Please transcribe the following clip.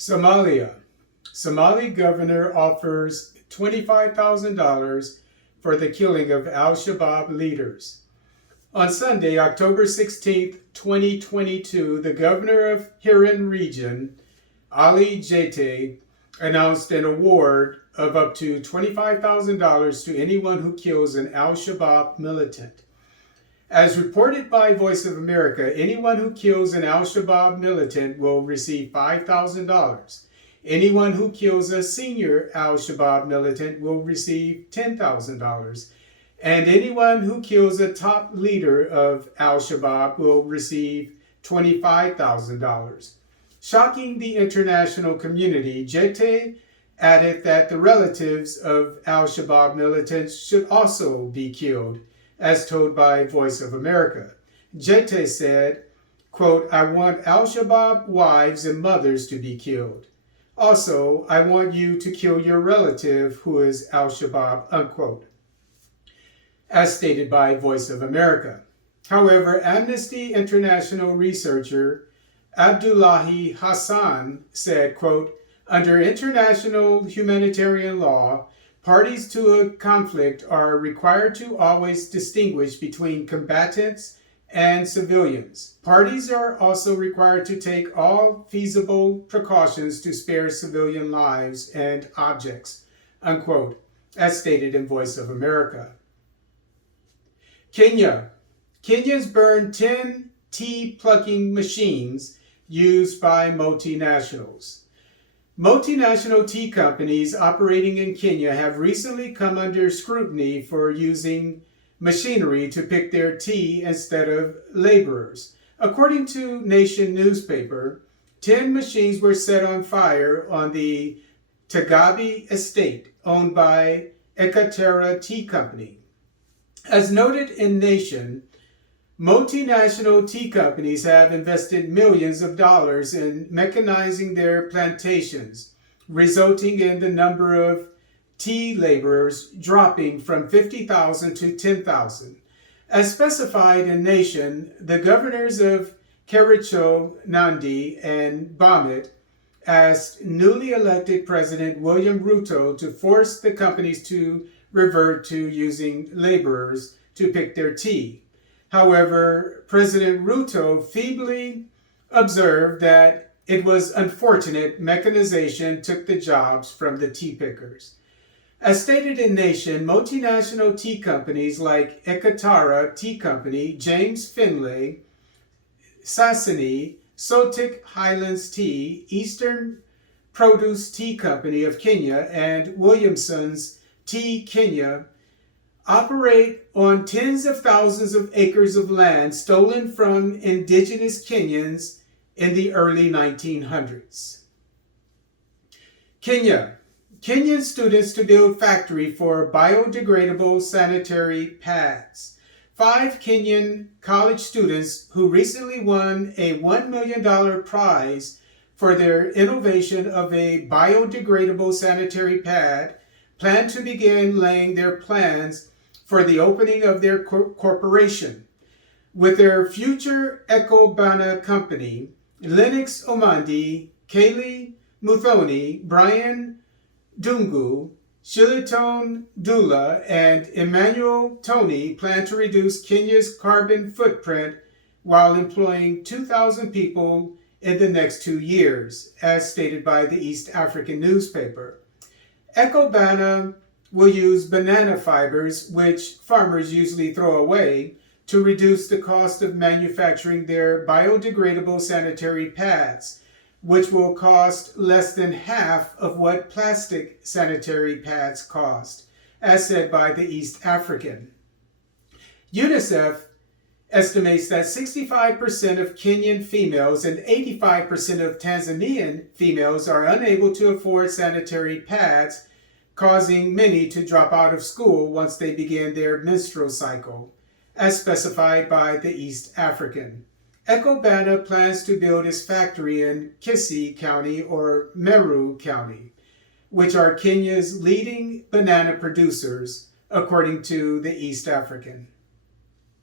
Somalia. Somali governor offers $25,000 for the killing of al-Shabab leaders. On Sunday, October 16, 2022, the governor of Hiran region, Ali Jeyte, announced an award of up to $25,000 to anyone who kills an al-Shabab militant. As reported by Voice of America, anyone who kills an al-Shabab militant will receive $5,000. Anyone who kills a senior al-Shabab militant will receive $10,000. And anyone who kills a top leader of al-Shabab will receive $25,000. Shocking the international community, Jeyte added that the relatives of al-Shabab militants should also be killed, as told by Voice of America. Jeyte said, quote, "I want al-Shabab wives and mothers to be killed. Also, I want you to kill your relative who is al-Shabab," unquote, as stated by Voice of America. However, Amnesty International researcher Abdullahi Hassan said, quote, "Under international humanitarian law, parties to a conflict are required to always distinguish between combatants and civilians. Parties are also required to take all feasible precautions to spare civilian lives and objects," unquote, as stated in Voice of America. Kenya. Kenyans burned 10 tea plucking machines used by multinationals. Multinational tea companies operating in Kenya have recently come under scrutiny for using machinery to pick their tea instead of laborers. According to Nation newspaper, 10 machines were set on fire on the Tagabi estate owned by Ekaterra Tea Company. As noted in Nation, multinational tea companies have invested millions of dollars in mechanizing their plantations, resulting in the number of tea laborers dropping from 50,000 to 10,000. As specified in Nation, the governors of Kericho, Nandi, and Bomet asked newly elected President William Ruto to force the companies to revert to using laborers to pick their tea. However, President Ruto feebly observed that it was unfortunate mechanization took the jobs from the tea pickers. As stated in Nation, multinational tea companies like Ekaterra Tea Company, James Finlay, Sassani, Sotik Highlands Tea, Eastern Produce Tea Company of Kenya, and Williamson's Tea Kenya operate on tens of thousands of acres of land stolen from indigenous Kenyans in the early 1900s. Kenya. Kenyan students to build factory for biodegradable sanitary pads. 5 Kenyan college students who recently won a $1 million prize for their innovation of a biodegradable sanitary pad plan to begin laying their plans for the opening of their corporation. With their future Ecobana company, Lennox Omandi, Kaylee Muthoni, Brian Dungu, Shiliton Dula, and Emmanuel Tony plan to reduce Kenya's carbon footprint while employing 2,000 people in the next 2 years, as stated by the East African newspaper. Ecobana will use banana fibers, which farmers usually throw away, to reduce the cost of manufacturing their biodegradable sanitary pads, which will cost less than half of what plastic sanitary pads cost, as said by the East African. UNICEF estimates that 65% of Kenyan females and 85% of Tanzanian females are unable to afford sanitary pads, causing many to drop out of school once they begin their menstrual cycle, as specified by the East African. Ecobana plans to build its factory in Kisii County or Meru County, which are Kenya's leading banana producers, according to the East African.